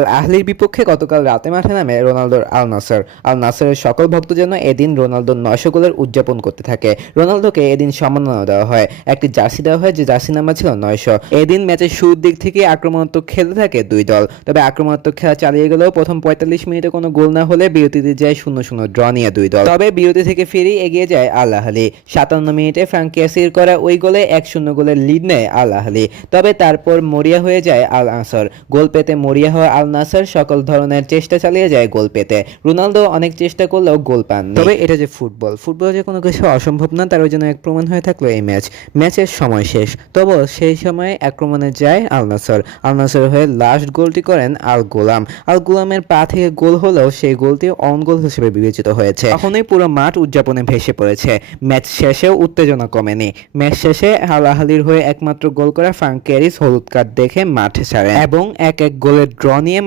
আল আহলির বিপক্ষে গতকাল রাতে মাঠে নামে রোনালদোর আল নাসর। আল নাসরের সকল ভক্ত যেন এদিন রোনালদোর 900 গোলের উদযাপন করতে থাকে। রোনালদোকে এদিন সম্মাননা দেওয়া হয়, একটি জার্সি দেওয়া হয় যে জার্সি নাম্বার ছিল 900। এদিন ম্যাচের শুরুর দিক থেকে আক্রমণাত্মক খেলতে থাকে দুই দল, তবে আক্রমণাত্মক খেলা চালিয়ে গেলেও প্রথম 45 মিনিটে কোনো গোল না হলে বিরতিতে যায় 0-0 ড্র নিয়ে দুই দল। তবে বিরতি থেকে ফিরে এগিয়ে যায় আল আহলি। 57 মিনিটে ফ্রাঙ্ক কেসির করা ওই গোলে 1-0 গোলের লিড নেয় আল আহলি। তবে তারপর মরিয়া হয়ে যায় আল নাসর। গোল পেতে মরিয়া হওয়া আল নাসর সকল ধরনের চেষ্টা চালিয়ে যায় গোল পেতে। রোনালদো অনেক চেষ্টা করলেও গোল পান। তবে এটা যে ফুটবল যে কোনো কিছু অসম্ভব না, তার জন্য এক প্রমাণ হয়ে থাকলো এই ম্যাচের সময় শেষ। তবে সেই সময় আক্রমণে যায় আল নাসর। আল নাসর হয়ে লাস্ট গোলটি করেন আল গোলাম। আল গোলামের পা থেকে গোল হলেও সেই গোলটি অন গোল হিসেবে বিবেচিত হয়েছে। তখনই পুরো মাঠ উদযাপনে ভেসে পড়েছে। ম্যাচ শেষেও উত্তেজনা কমেনি। ম্যাচ শেষে আল আহলির হয়ে একমাত্র গোল করা ফ্রাঙ্ক কেরিস হলুদ কার্ড দেখে মাঠে ছাড়েন এবং 1-1 গোলের ড্র নিয়ে